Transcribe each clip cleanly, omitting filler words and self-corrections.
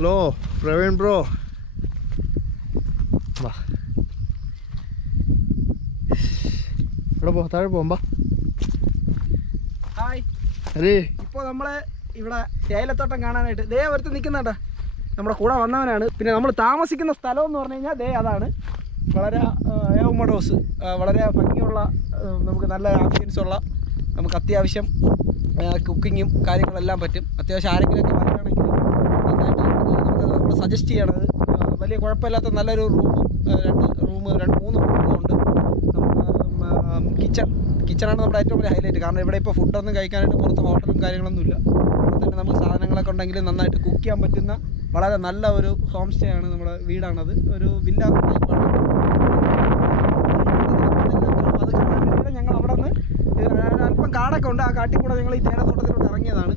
Hello Praveen bro, വാ ഇവിടെ പോ, താഴെ പോകുമ്പോ. ഹായ്, അതെ ഇപ്പോൾ നമ്മള് ഇവിടെ തേയിലത്തോട്ടം കാണാനായിട്ട് ദേ ഒരുത്ത് നിൽക്കുന്നുണ്ട്. നമ്മുടെ കൂടെ വന്നവനാണ്. പിന്നെ നമ്മൾ താമസിക്കുന്ന സ്ഥലം എന്ന് പറഞ്ഞു കഴിഞ്ഞാൽ ദേ അതാണ്. വളരെ എവമഡോസ്, വളരെ ഭംഗിയുള്ള, നമുക്ക് നല്ല ആംബിയൻസ് ഉള്ള, നമുക്ക് അത്യാവശ്യം കുക്കിങ്ങും കാര്യങ്ങളെല്ലാം പറ്റും. അത്യാവശ്യം ആരെങ്കിലുമൊക്കെ വരികയാണെങ്കിൽ നന്നായിട്ട് നമ്മൾ സജസ്റ്റ് ചെയ്യണത്. വലിയ കുഴപ്പമില്ലാത്ത നല്ലൊരു റൂമ് 3 റൂമുകളുണ്ട്. കിച്ചണാണ് നമ്മുടെ ഏറ്റവും വലിയ ഹൈലൈറ്റ്. കാരണം ഇവിടെ ഇപ്പോൾ ഫുഡൊന്നും കഴിക്കാനായിട്ട് പുറത്ത് ഹോട്ടലും കാര്യങ്ങളൊന്നുമില്ല. ഇവിടെ തന്നെ നമുക്ക് സാധനങ്ങളൊക്കെ ഉണ്ടെങ്കിൽ നന്നായിട്ട് കുക്ക് ചെയ്യാൻ പറ്റുന്ന വളരെ നല്ല ഒരു ഹോം സ്റ്റേ ആണ്. നമ്മുടെ വീടാണത്, ഒരു വില്ല ടൈപ്പാണ്. അത് കാണാൻ വേണ്ടിയിട്ട് ഞങ്ങൾ അവിടെ നിന്ന് അല്പം കാടൊക്കെ ഉണ്ട്, ആ കാട്ടിൽ കൂടെ ഞങ്ങൾ ഈ തേയിലത്തോട്ടത്തിലോട്ട് ഇറങ്ങിയതാണ്.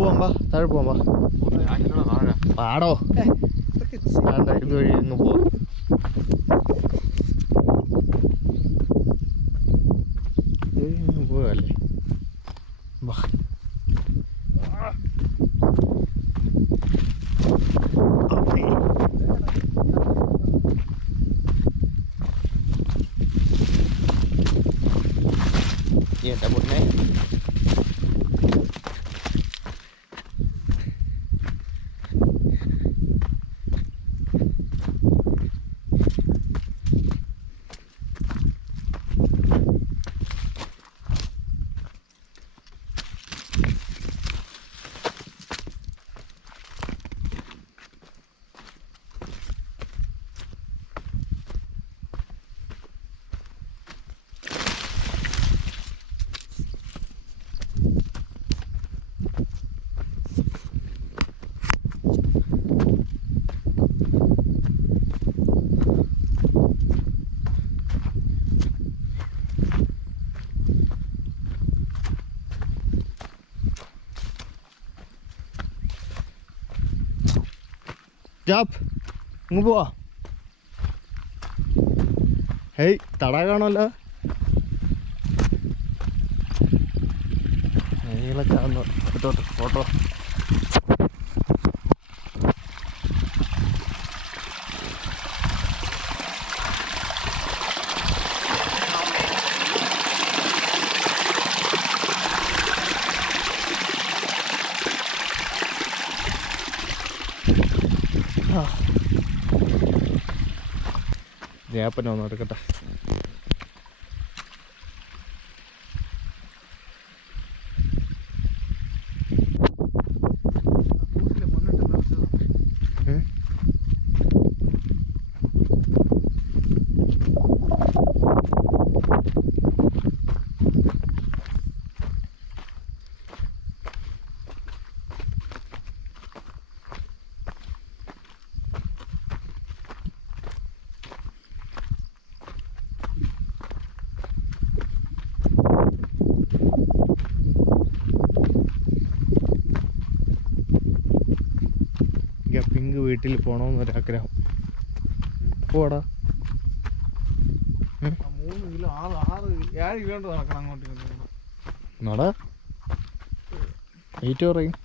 പോവാ, താഴെ പോവാ, പാടോ ഇത് വഴി അങ്ങ് പോവാം. പോവല്ലേ, വാ. എന്താ പൊണ്ണേ, ഇങ്ങ് പോവാ. ഹേയ്, തടാകമാണല്ലോ. നീളൊക്കെ കാണുന്നു. ഫോട്ടോ ഞാപ്പന്നെ ഒന്ന് എടുക്കട്ടെ. പിങ്ക് വീട്ടിൽ പോകണമെന്നൊരാഗ്രഹം. പോടാ, 3 കിലോ 7 കിലോ നടക്കണം അങ്ങോട്ട്. നട വെയിറ്റ് പറയും.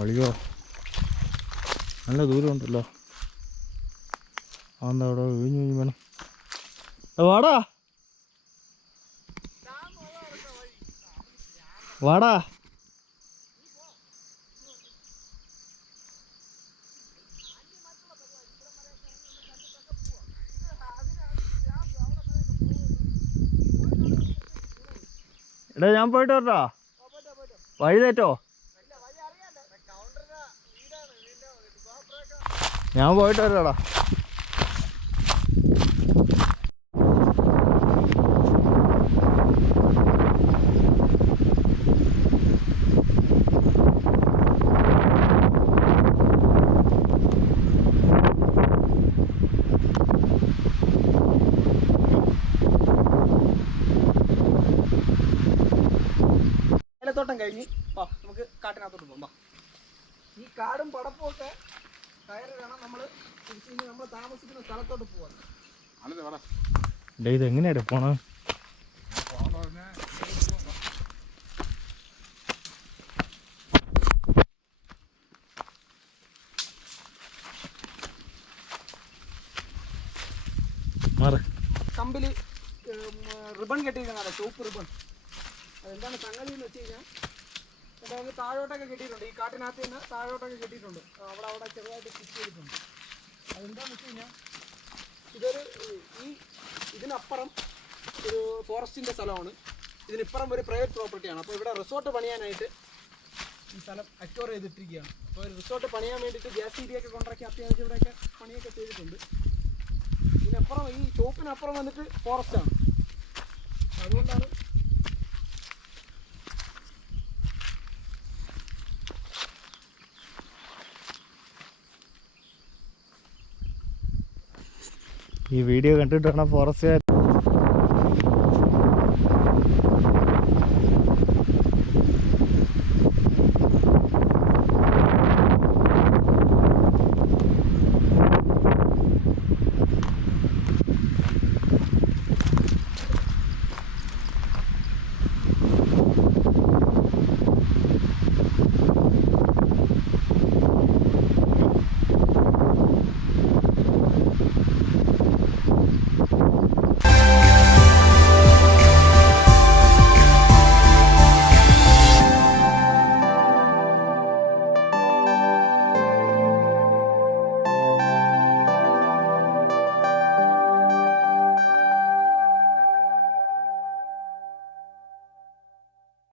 ഒളിയോ, നല്ല ദൂരം ഉണ്ടല്ലോ. അതെന്താ അവിടെ വീഞ്ഞു വേണം. വാടാ വാടാ, എടാ ഞാൻ പോയിട്ട് വരട്ടോ, വഴി തെറ്റോ? ഞാൻ പോയിട്ട് വരാടാ. ഏലത്തോട്ടം കഴിഞ്ഞ് നമുക്ക് കാട്ടിനകത്തോട്ട് പോകാം. ഈ കാടും പടപ്പും ഒക്കെ കയറി വേണം നമ്മൾ താമസിക്കുന്ന സ്ഥലത്തോട്ട് പോകാൻ. ഇത് എങ്ങനെയാ പോണ? കമ്പില് റിബൺ കെട്ടിയിരിക്കുന്നതാണ്, ചുവപ്പ് റിബൺ. അതെന്താണ് സംഗതി എന്ന് വെച്ച് കഴിഞ്ഞാൽ നമുക്ക് താഴോട്ടൊക്കെ കെട്ടിയിട്ടുണ്ട്. ഈ കാട്ടിനകത്ത് തന്നെ താഴോട്ടൊക്കെ കെട്ടിയിട്ടുണ്ട്. അവിടെ ചെറുതായിട്ട് സ്റ്റിച്ച് ചെയ്തിട്ടുണ്ട്. അതെന്താണെന്ന് വെച്ച് കഴിഞ്ഞാൽ ഇതിനപ്പുറം ഒരു ഫോറസ്റ്റിൻ്റെ സ്ഥലമാണ്, ഇതിനിപ്പുറം ഒരു പ്രൈവറ്റ് പ്രോപ്പർട്ടിയാണ്. അപ്പോൾ ഇവിടെ റിസോർട്ട് പണിയാനായിട്ട് ഈ സ്ഥലം അക്വയർ ചെയ്തിട്ടിരിക്കുകയാണ്. അപ്പോൾ ഒരു റിസോർട്ട് പണിയാൻ വേണ്ടിയിട്ട് JCB ഒക്കെ കൊണ്ടിറക്കി അത്യാവശ്യം ഇവിടെയൊക്കെ പണിയൊക്കെ ചെയ്തിട്ടുണ്ട്. ഇതിനപ്പുറം ഈ ചോപ്പിനപ്പുറം വന്നിട്ട് ഫോറസ്റ്റാണ്. അതുകൊണ്ടാണ് ഈ വീഡിയോ കണ്ടിട്ടാണ് ഫോറസ്റ്റ്